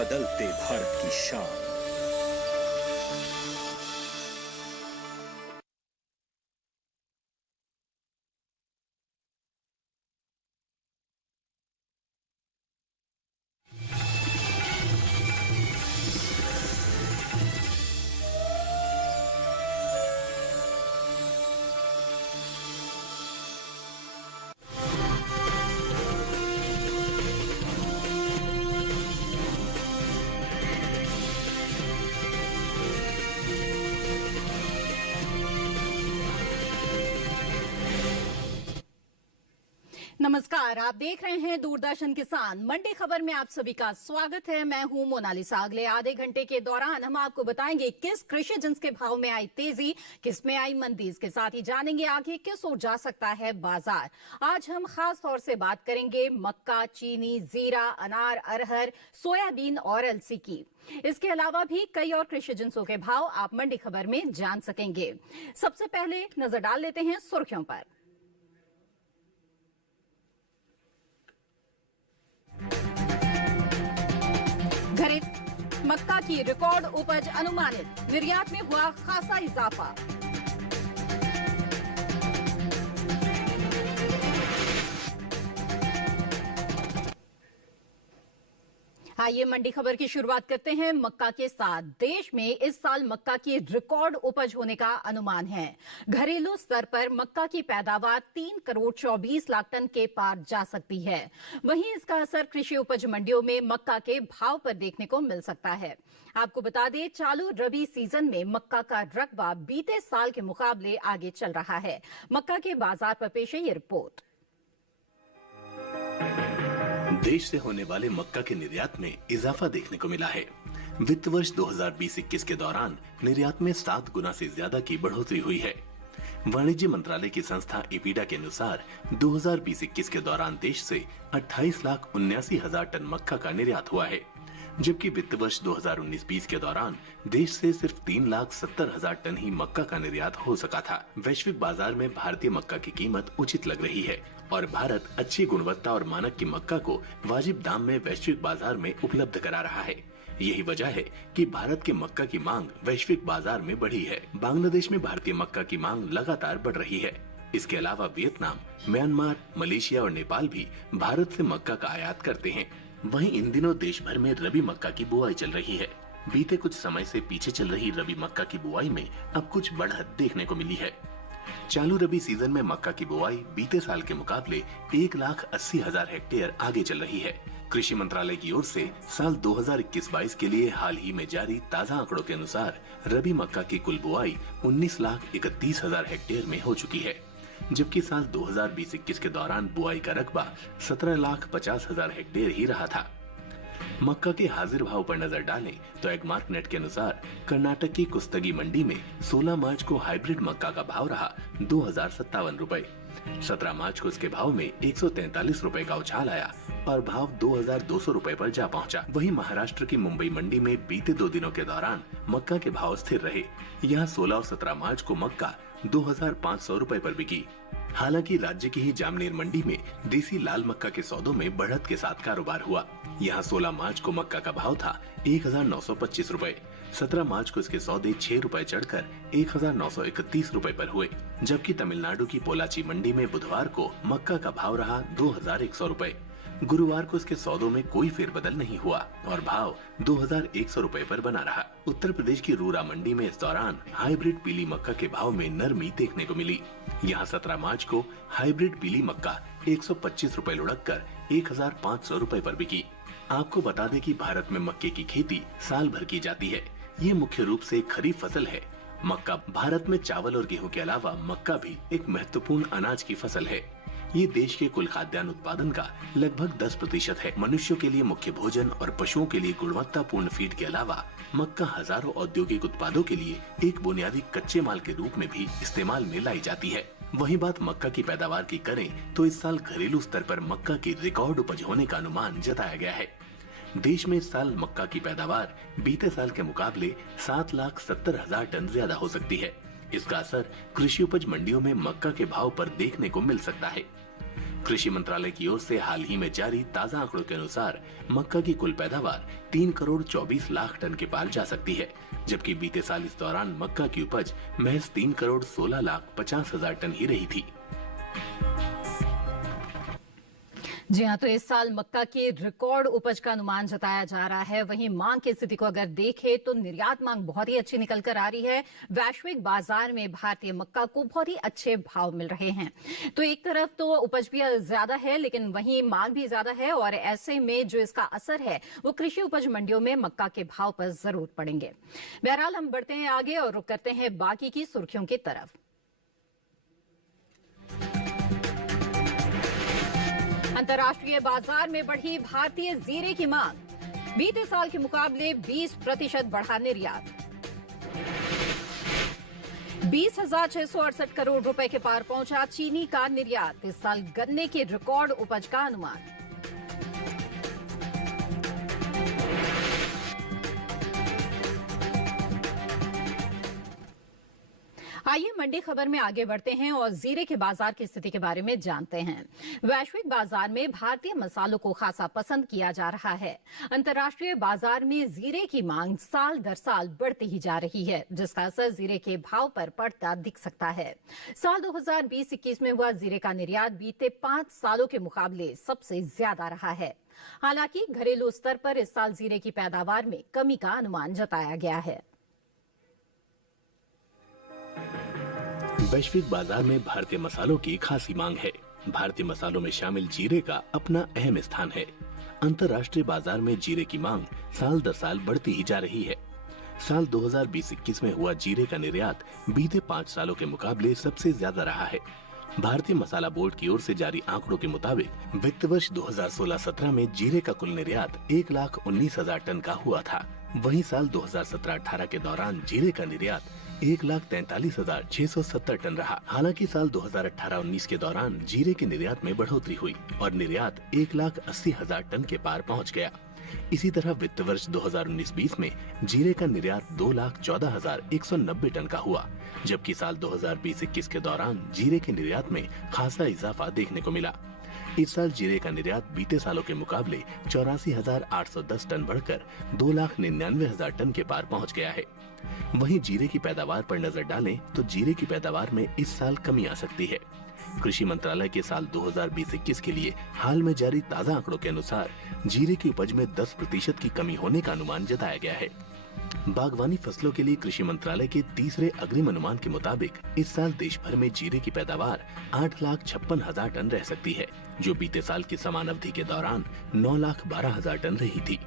बदलते भारत की शान। नमस्कार, आप देख रहे हैं दूरदर्शन किसान। मंडी खबर में आप सभी का स्वागत है। मैं हूं मोनालिसा। अगले आधे घंटे के दौरान हम आपको बताएंगे किस कृषि जिन्स के भाव में आई तेजी, किस में आई मंदी। इसके साथ ही जानेंगे आगे किस ओर जा सकता है बाजार। आज हम खास तौर से बात करेंगे मक्का, चीनी, जीरा, अनार, अरहर, सोयाबीन और अलसी की। इसके अलावा भी कई और कृषि जिन्सों के भाव आप मंडी खबर में जान सकेंगे। सबसे पहले नजर डाल लेते हैं सुर्खियों पर। मक्का की रिकॉर्ड उपज अनुमानित, निर्यात में हुआ खासा इजाफा। आइए मंडी खबर की शुरुआत करते हैं मक्का के साथ। देश में इस साल मक्का की रिकॉर्ड उपज होने का अनुमान है। घरेलू स्तर पर मक्का की पैदावार 3 करोड़ 24 लाख टन के पार जा सकती है। वहीं इसका असर कृषि उपज मंडियों में मक्का के भाव पर देखने को मिल सकता है। आपको बता दें, चालू रबी सीजन में मक्का का रकबा बीते साल के मुकाबले आगे चल रहा है। मक्का के बाजार पर पेश है ये रिपोर्ट। देश से होने वाले मक्का के निर्यात में इजाफा देखने को मिला है। वित्त वर्ष 2020-21 के दौरान निर्यात में 7 गुना से ज्यादा की बढ़ोतरी हुई है। वाणिज्य मंत्रालय की संस्था इपीडा के अनुसार 2020-21 के दौरान देश से 28,79,000 टन मक्का का निर्यात हुआ है, जबकि वित्त वर्ष 2019-20 के दौरान देश से सिर्फ 3,70,000 टन ही मक्का का निर्यात हो सका था। वैश्विक बाजार में भारतीय मक्का की कीमत उचित लग रही है और भारत अच्छी गुणवत्ता और मानक की मक्का को वाजिब दाम में वैश्विक बाजार में उपलब्ध करा रहा है। यही वजह है कि भारत के मक्का की मांग वैश्विक बाजार में बढ़ी है। बांग्लादेश में भारतीय मक्का की मांग लगातार बढ़ रही है। इसके अलावा वियतनाम, म्यांमार, मलेशिया और नेपाल भी भारत से मक्का का आयात करते हैं। वहीं इन दिनों देश भर में रबी मक्का की बुआई चल रही है। बीते कुछ समय से पीछे चल रही रबी मक्का की बुआई में अब कुछ बढ़त देखने को मिली है। चालू रबी सीजन में मक्का की बुआई बीते साल के मुकाबले 1,80,000 हेक्टेयर आगे चल रही है। कृषि मंत्रालय की ओर से साल 2021-22 के लिए हाल ही में जारी ताज़ा आंकड़ों के अनुसार रबी मक्का की कुल बुआई 19,31,000 हेक्टेयर में हो चुकी है, जबकि साल 2020-21 के दौरान बुआई का रकबा 17,50,000 हेक्टेयर ही रहा था। मक्का के हाजिर भाव पर नजर डालें तो एगमार्क नेट के अनुसार कर्नाटक की कुस्तगी मंडी में 16 मार्च को हाइब्रिड मक्का का भाव रहा 2,057 रुपए। 17 मार्च को इसके भाव में 143 रुपए का उछाल आया और भाव 2,200 रुपए पर जा पहुंचा। वहीं महाराष्ट्र की मुंबई मंडी में बीते 2 दिनों के दौरान मक्का के भाव स्थिर रहे। यहाँ 16 और 17 मार्च को मक्का 2,500 रुपए पर बिकी। हालांकि राज्य की ही जामनेर मंडी में देसी लाल मक्का के सौदों में बढ़त के साथ कारोबार हुआ। यहाँ 16 मार्च को मक्का का भाव था 1,925 रुपए। 17 मार्च को इसके सौदे 6 रुपए चढ़कर 1,931 रुपए पर हुए, जबकि तमिलनाडु की पोलाची मंडी में बुधवार को मक्का का भाव रहा 2,100 रुपए। गुरुवार को इसके सौदों में कोई फेरबदल नहीं हुआ और भाव 2,100 रुपए पर बना रहा। उत्तर प्रदेश की रूरा मंडी में इस दौरान हाइब्रिड पीली मक्का के भाव में नरमी देखने को मिली। यहाँ 17 मार्च को हाइब्रिड पीली मक्का 125 रुपए लुढ़क कर 1,500 रुपए पर बिकी। आपको बता दें कि भारत में मक्के की खेती साल भर की जाती है। ये मुख्य रूप से खरीफ फसल है। मक्का भारत में चावल और गेहूं के अलावा मक्का भी एक महत्वपूर्ण अनाज की फसल है। ये देश के कुल खाद्यान्न उत्पादन का लगभग 10% है। मनुष्यों के लिए मुख्य भोजन और पशुओं के लिए गुणवत्तापूर्ण फीड के अलावा मक्का हजारों औद्योगिक उत्पादों के लिए एक बुनियादी कच्चे माल के रूप में भी इस्तेमाल में लाई जाती है। वहीं बात मक्का की पैदावार की करें तो इस साल घरेलू स्तर पर मक्का की रिकॉर्ड उपज होने का अनुमान जताया गया है। देश में इस साल मक्का की पैदावार बीते साल के मुकाबले 7,70,000 टन ज्यादा हो सकती है। इसका असर कृषि उपज मंडियों में मक्का के भाव पर देखने को मिल सकता है। कृषि मंत्रालय की ओर से हाल ही में जारी ताजा आंकड़ों के अनुसार मक्का की कुल पैदावार 3 करोड़ 24 लाख टन के पार जा सकती है, जबकि बीते साल इस दौरान मक्का की उपज महज 3 करोड़ 16 लाख 50 हजार टन ही रही थी। जी हाँ, तो इस साल मक्का की रिकॉर्ड उपज का अनुमान जताया जा रहा है। वहीं मांग की स्थिति को अगर देखें तो निर्यात मांग बहुत ही अच्छी निकल कर आ रही है। वैश्विक बाजार में भारतीय मक्का को बहुत ही अच्छे भाव मिल रहे हैं। तो एक तरफ तो उपज भी ज्यादा है, लेकिन वहीं मांग भी ज्यादा है, और ऐसे में जो इसका असर है वो कृषि उपज मंडियों में मक्का के भाव पर जरूर पड़ेंगे। बहरहाल हम बढ़ते हैं आगे और रुक करते हैं बाकी की सुर्खियों की तरफ। अंतर्राष्ट्रीय बाजार में बढ़ी भारतीय जीरे की मांग, बीते साल के मुकाबले 20% बढ़ा निर्यात। 20,668 करोड़ रुपए के पार पहुंचा चीनी का निर्यात। इस साल गन्ने की रिकॉर्ड उपज का अनुमान। आइए मंडी खबर में आगे बढ़ते हैं और जीरे के बाजार की स्थिति के बारे में जानते हैं। वैश्विक बाजार में भारतीय मसालों को खासा पसंद किया जा रहा है। अंतर्राष्ट्रीय बाजार में जीरे की मांग साल दर साल बढ़ती ही जा रही है, जिसका असर जीरे के भाव पर पड़ता दिख सकता है। साल 2020-21 में हुआ जीरे का निर्यात बीते 5 सालों के मुकाबले सबसे ज्यादा रहा है। हालांकि घरेलू स्तर पर इस साल जीरे की पैदावार में कमी का अनुमान जताया गया है। वैश्विक बाजार में भारतीय मसालों की खासी मांग है। भारतीय मसालों में शामिल जीरे का अपना अहम स्थान है। अंतर्राष्ट्रीय बाजार में जीरे की मांग साल दर साल बढ़ती ही जा रही है। साल 2020-21 में हुआ जीरे का निर्यात बीते 5 सालों के मुकाबले सबसे ज्यादा रहा है। भारतीय मसाला बोर्ड की ओर से जारी आंकड़ों के मुताबिक वित्त वर्ष 2016-17 में जीरे का कुल निर्यात 1,19,000 टन का हुआ था। वहीं साल 2017-18 के दौरान जीरे का निर्यात 1,43,670 टन रहा। हालांकि साल 2018-19 के दौरान जीरे के निर्यात में बढ़ोतरी हुई और निर्यात 1,80,000 टन के पार पहुंच गया। इसी तरह वित्त वर्ष 2019-20 में जीरे का निर्यात 2,14,190 टन का हुआ, जबकि साल 2020-21 के दौरान जीरे के निर्यात में खासा इजाफा देखने को मिला। इस साल जीरे का निर्यात बीते सालों के मुकाबले 84,810 टन बढ़कर 2,99,000 टन के पार पहुंच गया है। वहीं जीरे की पैदावार पर नजर डालें तो जीरे की पैदावार में इस साल कमी आ सकती है। कृषि मंत्रालय के साल 2020-21 के लिए हाल में जारी ताज़ा आंकड़ों के अनुसार जीरे की उपज में 10% की कमी होने का अनुमान जताया गया है। बागवानी फसलों के लिए कृषि मंत्रालय के तीसरे अग्रिम अनुमान के मुताबिक इस साल देश भर में जीरे की पैदावार 8,56,000 टन रह सकती है, जो बीते साल की समान अवधि के दौरान 9,12,000 टन रही थी।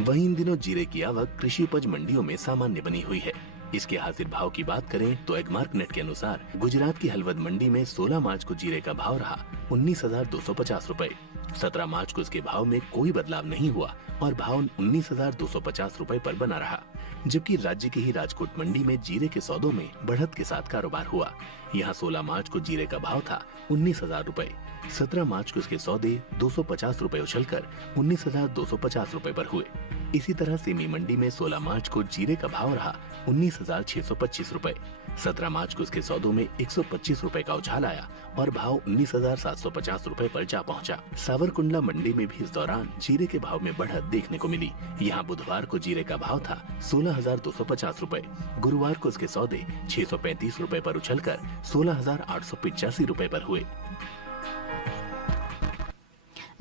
वहीं इन दिनों जीरे की आवक कृषि उपज मंडियों में सामान्य बनी हुई है। इसके हाजिर भाव की बात करें तो एगमार्क नेट के अनुसार गुजरात की हलवद मंडी में 16 मार्च को जीरे का भाव रहा 19,250 रुपए। 17 मार्च को इसके भाव में कोई बदलाव नहीं हुआ और भाव 19,250 रुपए पर बना रहा, जबकि राज्य की ही राजकोट मंडी में जीरे के सौदों में बढ़त के साथ कारोबार हुआ। यहाँ 16 मार्च को जीरे का भाव था 19,000 रुपए। 17 मार्च को इसके सौदे 250 रुपए उछलकर 19,250 रुपए पर हुए। इसी तरह सेमी मंडी में 16 मार्च को जीरे का भाव रहा 19,625 रुपए। 17 मार्च को इसके सौदों में 125 रुपए का उछाल आया और भाव 19,750 रुपए पर जा पहुंचा। सावरकुंडला मंडी में भी इस दौरान जीरे के भाव में बढ़त देखने को मिली। यहाँ बुधवार को जीरे का भाव था 16,250 रुपए। गुरुवार को इसके सौदे 635 रुपए पर उछलकर 16,885 रुपए पर हुए।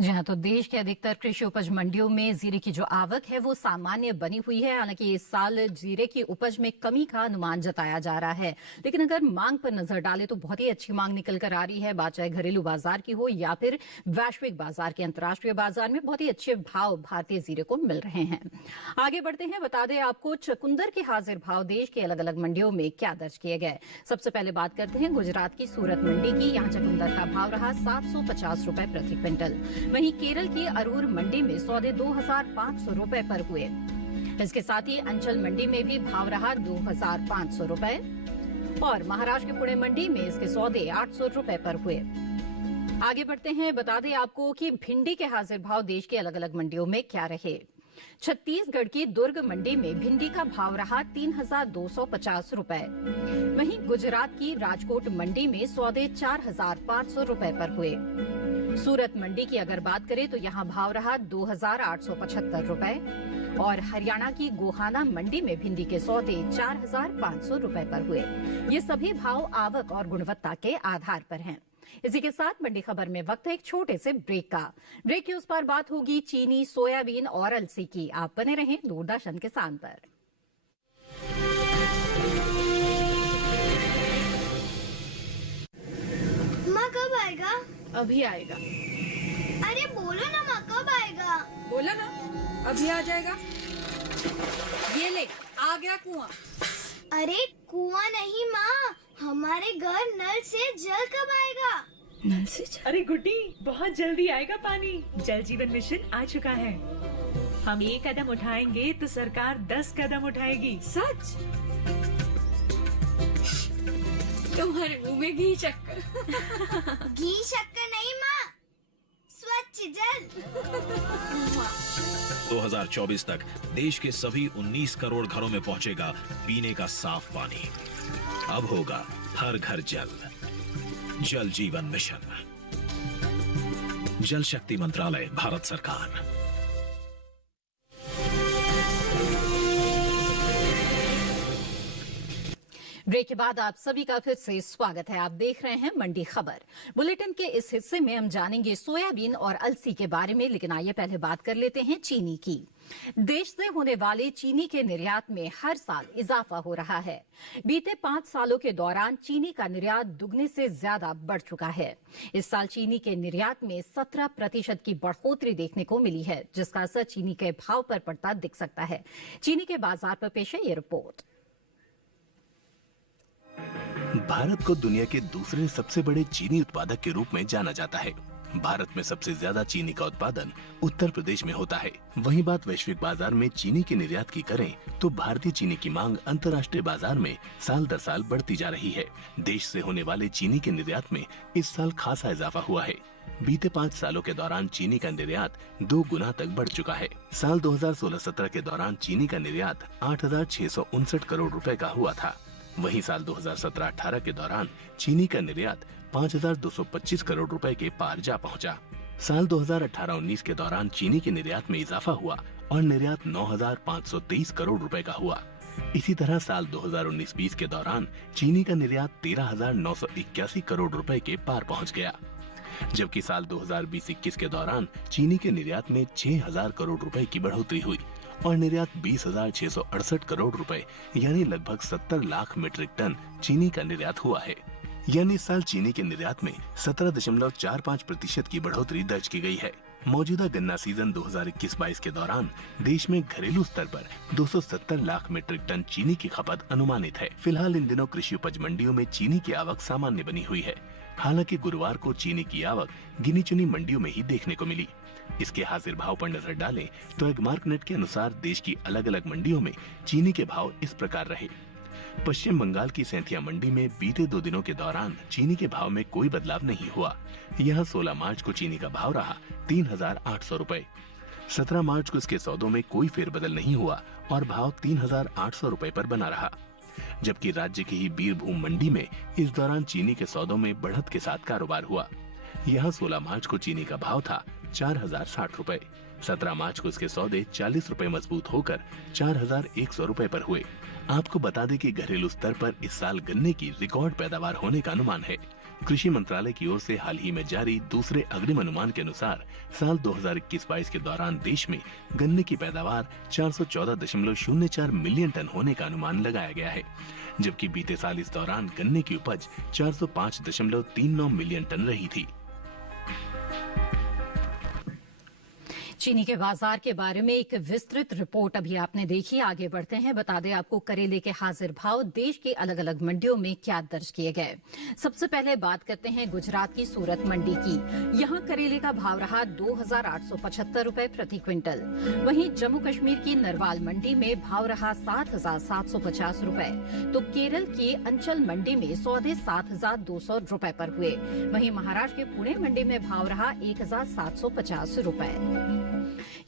जी हाँ, तो देश के अधिकतर कृषि उपज मंडियों में जीरे की जो आवक है वो सामान्य बनी हुई है। हालांकि इस साल जीरे की उपज में कमी का अनुमान जताया जा रहा है, लेकिन अगर मांग पर नजर डालें तो बहुत ही अच्छी मांग निकल कर आ रही है। बात चाहे घरेलू बाजार की हो या फिर वैश्विक बाजार के, अंतर्राष्ट्रीय बाजार में बहुत ही अच्छे भाव भारतीय जीरे को मिल रहे हैं। आगे बढ़ते हैं, बता दें आपको चुकंदर के हाजिर भाव देश के अलग अलग मंडियों में क्या दर्ज किए गए। सबसे पहले बात करते हैं गुजरात की सूरत मंडी की। यहाँ चुकंदर का भाव रहा 750 रुपए प्रति क्विंटल। वहीं केरल की अरूर मंडी में सौदे 2,500 रुपए पर हुए। इसके साथ ही अंचल मंडी में भी भाव रहा 2,500 रुपए और महाराष्ट्र के पुणे मंडी में इसके सौदे 800 रुपए पर हुए। आगे बढ़ते हैं, बता दें आपको कि भिंडी के हाजिर भाव देश के अलग अलग मंडियों में क्या रहे। छत्तीसगढ़ की दुर्ग मंडी में भिंडी का भाव रहा 3,250 रुपए। वहीं गुजरात की राजकोट मंडी में सौदे 4,500 रुपए पर हुए। सूरत मंडी की अगर बात करें तो यहाँ भाव रहा 2,875 रुपए और हरियाणा की गोहाना मंडी में भिंडी के सौदे 4,500 रुपए पर हुए। ये सभी भाव आवक और गुणवत्ता के आधार पर हैं। इसी के साथ मंडी खबर में वक्त है एक छोटे से ब्रेक का। ब्रेक के उस पार बात होगी चीनी, सोयाबीन और अलसी की। आप बने रहें दूरदर्शन किसान पर। माँ कब आएगा? अभी आएगा। अरे बोलो ना माँ कब आएगा? बोला ना अभी आ जाएगा। ये ले आ गया कुआं। अरे कुआं नहीं माँ, हमारे घर नल से जल कब आएगा? नल से जल? अरे गुड्डी, बहुत जल्दी आएगा पानी। जल जीवन मिशन आ चुका है। हम 1 कदम उठाएंगे तो सरकार 10 कदम उठाएगी। सच? तुम्हारे मुंह में घी चक्कर। घी शक्कर नहीं माँ, स्वच्छ जल। 2024 तक देश के सभी 19 करोड़ घरों में पहुंचेगा पीने का साफ पानी। अब होगा हर घर जल। जल जीवन मिशन, जल शक्ति मंत्रालय, भारत सरकार। ब्रेक के बाद आप सभी का फिर से स्वागत है। आप देख रहे हैं मंडी खबर। बुलेटिन के इस हिस्से में हम जानेंगे सोयाबीन और अलसी के बारे में, लेकिन आइए पहले बात कर लेते हैं चीनी की। देश से होने वाले चीनी के निर्यात में हर साल इजाफा हो रहा है। बीते 5 सालों के दौरान चीनी का निर्यात दुगने से ज्यादा बढ़ चुका है। इस साल चीनी के निर्यात में 17% की बढ़ोतरी देखने को मिली है, जिसका असर चीनी के भाव पर पड़ता दिख सकता है। चीनी के बाजार पर पेश है ये रिपोर्ट। भारत को दुनिया के दूसरे सबसे बड़े चीनी उत्पादक के रूप में जाना जाता है। भारत में सबसे ज्यादा चीनी का उत्पादन उत्तर प्रदेश में होता है। वहीं बात वैश्विक बाजार में चीनी के निर्यात की करें तो भारतीय चीनी की मांग अंतर्राष्ट्रीय बाजार में साल दर साल बढ़ती जा रही है। देश से होने वाले चीनी के निर्यात में इस साल खासा इजाफा हुआ है। बीते 5 सालों के दौरान चीनी का निर्यात 2 गुना तक बढ़ चुका है। साल 2016-17 के दौरान चीनी का निर्यात 8,659 करोड़ रुपए का हुआ था। वहीं साल 2017-18 के दौरान चीनी का निर्यात 5,225 करोड़ रुपए के पार जा पहुंचा। साल 2018-19 के दौरान चीनी के निर्यात में इजाफा हुआ और निर्यात 9,523 करोड़ रुपए का हुआ। इसी तरह साल 2019-20 के दौरान चीनी का निर्यात 13,981 करोड़ रुपए के पार पहुंच गया, जबकि साल 2020-21 के दौरान चीनी के निर्यात में 6,000 करोड़ रुपए की बढ़ोतरी हुई और निर्यात 20,668 करोड़ रुपए यानी लगभग 70 लाख मीट्रिक टन चीनी का निर्यात हुआ है। यानी इस साल चीनी के निर्यात में 17.45% की बढ़ोतरी दर्ज की गई है। मौजूदा गन्ना सीजन 2021-22 के दौरान देश में घरेलू स्तर पर 270 लाख मीट्रिक टन चीनी की खपत अनुमानित है। फिलहाल इन दिनों कृषि उपज मंडियों में चीनी की आवक सामान्य बनी हुई है। हालांकि गुरुवार को चीनी की आवक गिनी चुनी मंडियों में ही देखने को मिली। इसके हाजिर भाव पर नजर डालें तो एगमार्कनेट के अनुसार देश की अलग अलग मंडियों में चीनी के भाव इस प्रकार रहे। पश्चिम बंगाल की सैंथिया मंडी में बीते 2 दिनों के दौरान चीनी के भाव में कोई बदलाव नहीं हुआ। यहाँ 16 मार्च को चीनी का भाव रहा 3,800 रुपए। 17 मार्च को इसके सौदों में कोई फेरबदल नहीं हुआ और भाव 3,800 रुपए पर बना रहा। जबकि राज्य की ही बीरभूम मंडी में इस दौरान चीनी के सौदों में बढ़त के साथ कारोबार हुआ। यहाँ 16 मार्च को चीनी का भाव था 4,060 रुपए। 17 मार्च को इसके सौदे 40 रुपए मजबूत होकर 4,100 रुपए पर हुए। आपको बता दें कि घरेलू स्तर पर इस साल गन्ने की रिकॉर्ड पैदावार होने का अनुमान है। कृषि मंत्रालय की ओर से हाल ही में जारी दूसरे अग्रिम अनुमान के अनुसार साल 2021-22 के दौरान देश में गन्ने की पैदावार 414.04 मिलियन टन होने का अनुमान लगाया गया है, जबकि बीते साल इस दौरान गन्ने की उपज 405.39 मिलियन टन रही थी। चीनी के बाजार के बारे में एक विस्तृत रिपोर्ट अभी आपने देखी। आगे बढ़ते हैं, बता दें आपको करेले के हाजिर भाव देश की अलग अलग मंडियों में क्या दर्ज किए गए। सबसे पहले बात करते हैं गुजरात की सूरत मंडी की। यहाँ करेले का भाव रहा 2,875 रुपए प्रति क्विंटल। वहीं जम्मू कश्मीर की नरवाल मंडी में भाव रहा 7,750 रुपए, तो केरल की अंचल मंडी में सौदे 7,200 रुपए पर हुए। वहीं महाराष्ट्र के पुणे मंडी में भाव रहा 1,750 रुपए।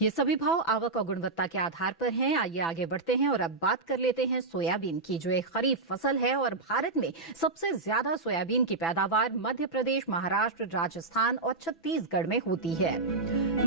ये सभी भाव आवक और गुणवत्ता के आधार पर हैं। आइए आगे बढ़ते हैं और अब बात कर लेते हैं सोयाबीन की, जो एक खरीफ फसल है और भारत में सबसे ज्यादा सोयाबीन की पैदावार मध्य प्रदेश, महाराष्ट्र, राजस्थान और छत्तीसगढ़ में होती है।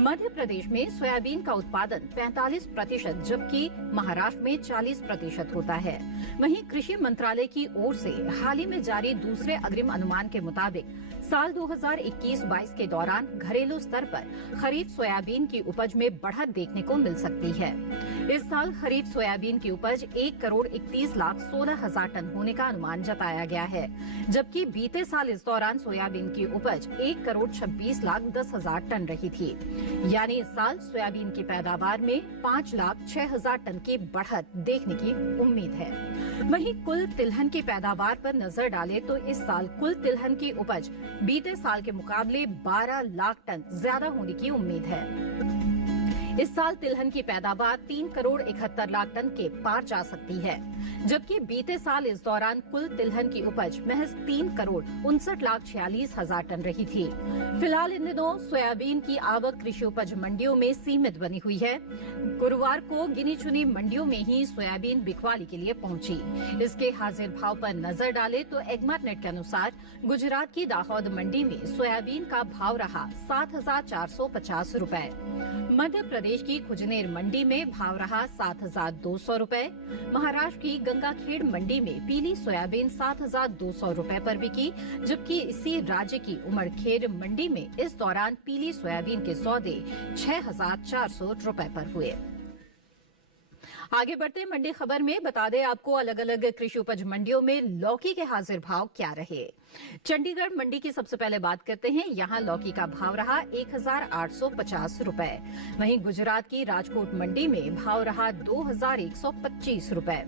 मध्य प्रदेश में सोयाबीन का उत्पादन 45%, जबकि महाराष्ट्र में 40% होता है। वहीं कृषि मंत्रालय की ओर से हाल ही में जारी दूसरे अग्रिम अनुमान के मुताबिक साल 2021-22 के दौरान घरेलू स्तर पर खरीफ सोयाबीन की उपज में बढ़त देखने को मिल सकती है। इस साल खरीफ सोयाबीन की उपज 1,31,16,000 टन होने का अनुमान जताया गया है, जबकि बीते साल इस दौरान सोयाबीन की उपज 1,26,10,000 टन रही थी। यानी इस साल सोयाबीन की पैदावार में 5,06,000 टन की बढ़त देखने की उम्मीद है। वहीं कुल तिलहन की पैदावार पर नजर डालें तो इस साल कुल तिलहन की उपज बीते साल के मुकाबले 12 लाख टन ज्यादा होने की उम्मीद है। इस साल तिलहन की पैदावार 3,71,00,000 टन के पार जा सकती है, जबकि बीते साल इस दौरान कुल तिलहन की उपज महज 3,59,46,000 टन रही थी। फिलहाल इन दिनों सोयाबीन की आवक कृषि उपज मंडियों में सीमित बनी हुई है। गुरुवार को गिनी चुनी मंडियों में ही सोयाबीन बिकवाली के लिए पहुंची। इसके हाजिर भाव पर नजर डालें तो एग्मार्ट नेट के अनुसार गुजरात की दाहोद मंडी में सोयाबीन का भाव रहा 7,450 रुपए। मध्य प्रदेश की खुजनेर मंडी में भाव रहा 7,200 रुपए। महाराष्ट्र की गंगाखेड़ मंडी में पीली सोयाबीन 7,200 रुपए पर बिकी, जबकि इसी राज्य की उमरखेड़ मंडी में इस दौरान पीली सोयाबीन के सौदे 6,400 रुपए पर हुए। आगे बढ़ते मंडी खबर में बता दें आपको अलग अलग कृषि उपज मंडियों में लौकी के हाजिर भाव क्या रहे। चंडीगढ़ मंडी की सबसे पहले बात करते हैं। यहाँ लौकी का भाव रहा 1,850 रुपए। वहीं गुजरात की राजकोट मंडी में भाव रहा 2,125 रुपए,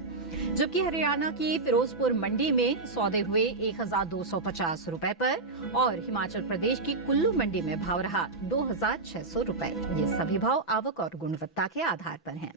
जबकि हरियाणा की फिरोजपुर मंडी में सौदे हुए 1,250 रुपए पर और हिमाचल प्रदेश की कुल्लू मंडी में भाव रहा 2,600 रुपए। ये सभी भाव आवक और गुणवत्ता के आधार पर हैं।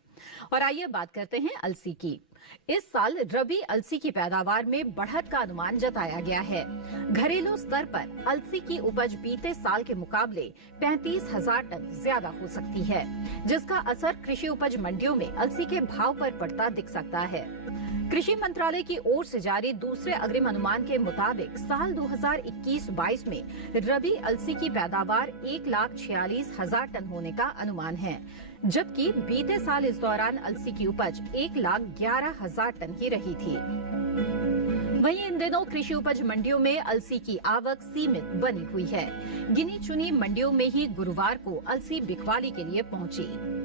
और आइए बात करते हैं अलसी की। इस साल रबी अलसी की पैदावार में बढ़त का अनुमान जताया गया है। घरेलू स्तर पर अलसी की उपज बीते साल के मुकाबले 35,000 टन ज्यादा हो सकती है, जिसका असर कृषि उपज मंडियों में अलसी के भाव पर पड़ता दिख सकता है। कृषि मंत्रालय की ओर से जारी दूसरे अग्रिम अनुमान के मुताबिक साल 2021-22 में रबी अलसी की पैदावार 1,46,000 टन होने का अनुमान है, जबकि बीते साल इस दौरान अलसी की उपज 1,11,000 टन ही रही थी। वहीं इन दिनों कृषि उपज मंडियों में अलसी की आवक सीमित बनी हुई है। गिनी चुनी मंडियों में ही गुरुवार को अलसी बिकवाली के लिए पहुंची।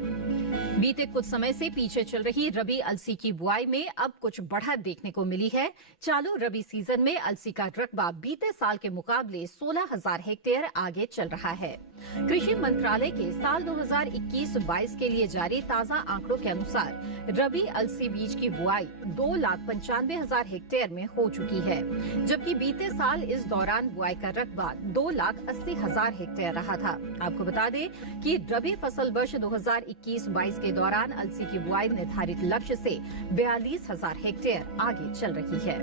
बीते कुछ समय से पीछे चल रही रबी अलसी की बुआई में अब कुछ बढ़त देखने को मिली है। चालू रबी सीजन में अलसी का रकबा बीते साल के मुकाबले 16,000 हेक्टेयर आगे चल रहा है। कृषि मंत्रालय के साल 2021-22 के लिए जारी ताजा आंकड़ों के अनुसार रबी अलसी बीज की बुआई 2,95,000 हेक्टेयर में हो चुकी है, जबकि बीते साल इस दौरान बुआई का रकबा 2,80,000 हेक्टेयर रहा था। आपको बता दें कि रबी फसल वर्ष 2021-22 के दौरान अलसी की बुआई निर्धारित लक्ष्य से 42,000 हेक्टेयर आगे चल रही है।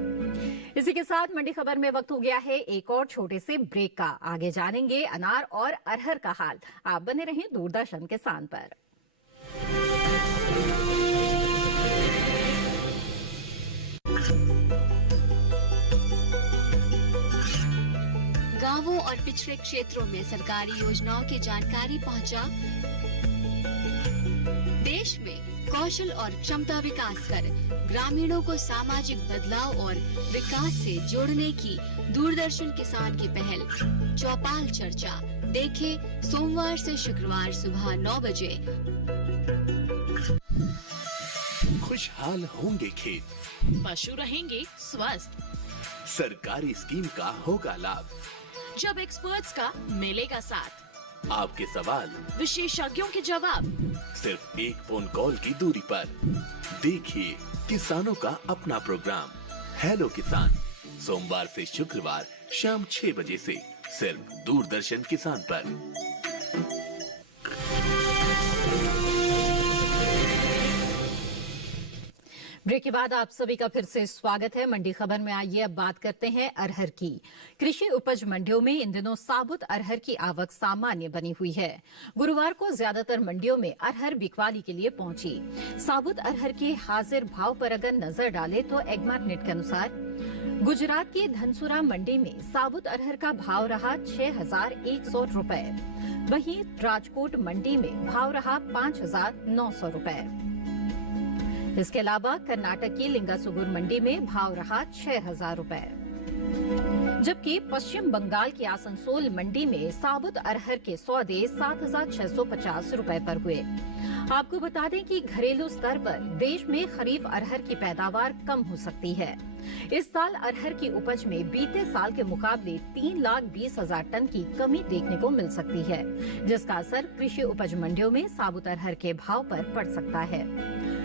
इसी के साथ मंडी खबर में वक्त हो गया है एक और छोटे से ब्रेक का। आगे जानेंगे अनार और अरहर का हाल। आप बने रहें दूरदर्शन किसान पर। गांवों और पिछड़े क्षेत्रों में सरकारी योजनाओं की जानकारी पहुंचा। देश में कौशल और क्षमता विकास कर ग्रामीणों को सामाजिक बदलाव और विकास से जोड़ने की दूरदर्शन किसान की पहल चौपाल चर्चा देखें सोमवार से शुक्रवार सुबह 9 बजे। खुशहाल होंगे खेत, पशु रहेंगे स्वस्थ, सरकारी स्कीम का होगा लाभ, जब एक्सपर्ट्स का मिलेगा साथ, आपके सवाल विशेषज्ञों के जवाब, सिर्फ एक फोन कॉल की दूरी पर। देखिए किसानों का अपना प्रोग्राम हेलो किसान, सोमवार से शुक्रवार शाम 6 बजे से सिर्फ दूरदर्शन किसान पर। ब्रेक के बाद आप सभी का फिर से स्वागत है। मंडी खबर में आइए अब बात करते हैं अरहर की। कृषि उपज मंडियों में इन दिनों साबुत अरहर की आवक सामान्य बनी हुई है। गुरुवार को ज्यादातर मंडियों में अरहर बिकवाली के लिए पहुंची। साबुत अरहर के हाजिर भाव पर अगर नजर डालें तो एगमार्कनेट के अनुसार गुजरात की धनसुरा मंडी में साबुत अरहर का भाव रहा 6,100 रुपए। वहीं राजकोट मंडी में भाव रहा 5,900 रुपए। इसके अलावा कर्नाटक की लिंगासुगुर मंडी में भाव रहा 6,000 रुपए, जबकि पश्चिम बंगाल की आसनसोल मंडी में साबुत अरहर के सौदे 7,650 रुपए पर हुए। आपको बता दें कि घरेलू स्तर पर देश में खरीफ अरहर की पैदावार कम हो सकती है। इस साल अरहर की उपज में बीते साल के मुकाबले 3,20,000 टन की कमी देखने को मिल सकती है, जिसका असर कृषि उपज मंडियों में साबुत अरहर के भाव पर पड़ सकता है।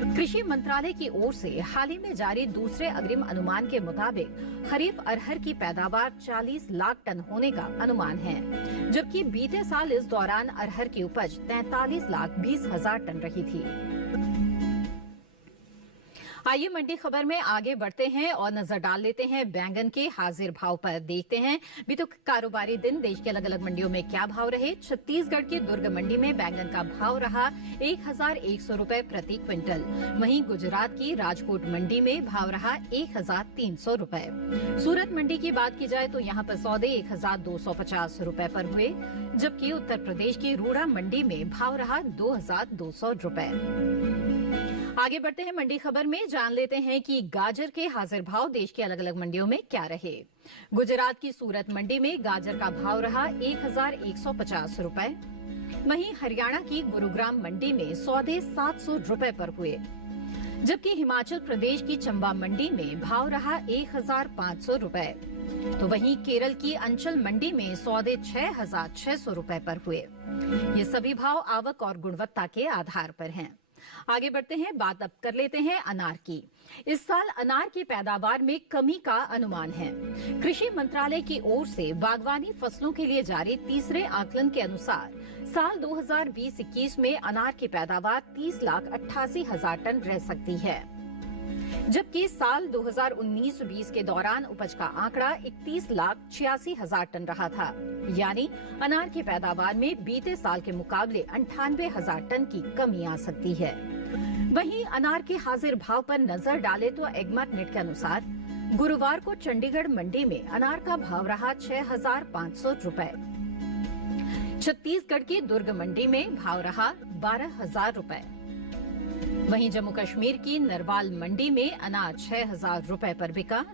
कृषि मंत्रालय की ओर से हाल ही में जारी दूसरे अग्रिम अनुमान के मुताबिक खरीफ अरहर की पैदावार 40 लाख टन होने का अनुमान है, जबकि बीते साल इस दौरान अरहर की उपज 43,20,000 टन रही थी। आइए मंडी खबर में आगे बढ़ते हैं और नजर डाल लेते हैं बैंगन के हाजिर भाव पर। देखते हैं बीते कारोबारी दिन देश के अलग अलग मंडियों में क्या भाव रहे। छत्तीसगढ़ की दुर्ग मंडी में बैंगन का भाव रहा 1,100 रुपए प्रति क्विंटल। वहीं गुजरात की राजकोट मंडी में भाव रहा 1,300 रुपए। सूरत मंडी की बात की जाए तो यहाँ पर सौदे 1,250 रुपए पर हुए, जबकि उत्तर प्रदेश की रूड़ा मंडी में भाव रहा 2,200 रुपए। आगे बढ़ते हैं मंडी खबर में, जान लेते हैं कि गाजर के हाजिर भाव देश के अलग अलग मंडियों में क्या रहे। गुजरात की सूरत मंडी में गाजर का भाव रहा 1,150 रुपए। वहीं हरियाणा की गुरुग्राम मंडी में सौदे 700 रुपए पर हुए, जबकि हिमाचल प्रदेश की चंबा मंडी में भाव रहा 1,500 रुपए। तो वहीं केरल की अंचल मंडी में सौदे 6,600 रुपए पर हुए। ये सभी भाव आवक और गुणवत्ता के आधार पर हैं। आगे बढ़ते हैं, बात अब कर लेते हैं अनार की। इस साल अनार की पैदावार में कमी का अनुमान है। कृषि मंत्रालय की ओर से बागवानी फसलों के लिए जारी तीसरे आकलन के अनुसार साल 2020-21 में अनार की पैदावार 30,88,000 टन रह सकती है, जबकि साल 2019-20 के दौरान उपज का आंकड़ा 31,86,000 टन रहा था। यानी अनार की पैदावार में बीते साल के मुकाबले 98,000 टन की कमी आ सकती है। वहीं अनार के हाजिर भाव पर नजर डाले तो एगमार्कनेट के अनुसार गुरुवार को चंडीगढ़ मंडी में अनार का भाव रहा 6,500 रुपए। छत्तीसगढ़ की दुर्ग मंडी में भाव रहा 12,000 रुपए। वहीं जम्मू कश्मीर की नरवाल मंडी में अनाज 6,000 रुपए पर बिका,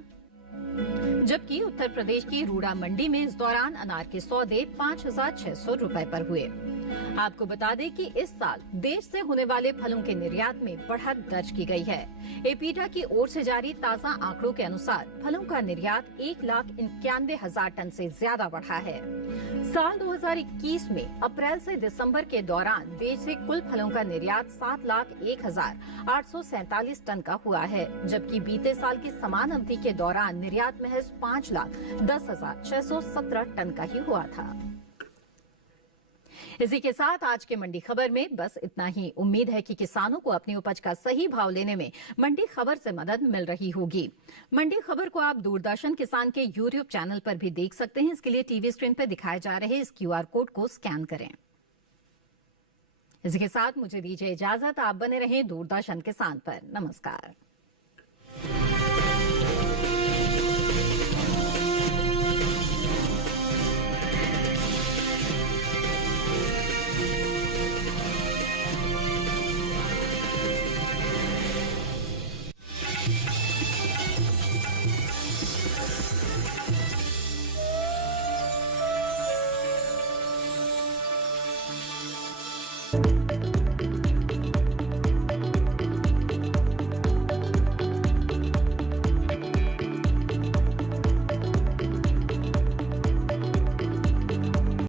जबकि उत्तर प्रदेश की रूड़ा मंडी में इस दौरान अनार के सौदे 5,600 रुपए पर हुए। आपको बता दें कि इस साल देश से होने वाले फलों के निर्यात में बढ़त दर्ज की गई है। एपीटा की ओर से जारी ताजा आंकड़ों के अनुसार फलों का निर्यात 1,91,000 टन से ज्यादा बढ़ा है। साल 2021 में अप्रैल से दिसंबर के दौरान देश से कुल फलों का निर्यात 7,01,847 टन का हुआ है, जबकि बीते साल की समान अवधि के दौरान निर्यात महज 5,10,617 टन का ही हुआ था। इसी के साथ आज के मंडी खबर में बस इतना ही। उम्मीद है कि किसानों को अपनी उपज का सही भाव लेने में मंडी खबर से मदद मिल रही होगी। मंडी खबर को आप दूरदर्शन किसान के यूट्यूब चैनल पर भी देख सकते हैं। इसके लिए टीवी स्क्रीन पर दिखाए जा रहे इस QR कोड को स्कैन करें। इसी के साथ मुझे दीजिए इजाजत। आप बने रहें दूरदर्शन किसान पर। नमस्कार।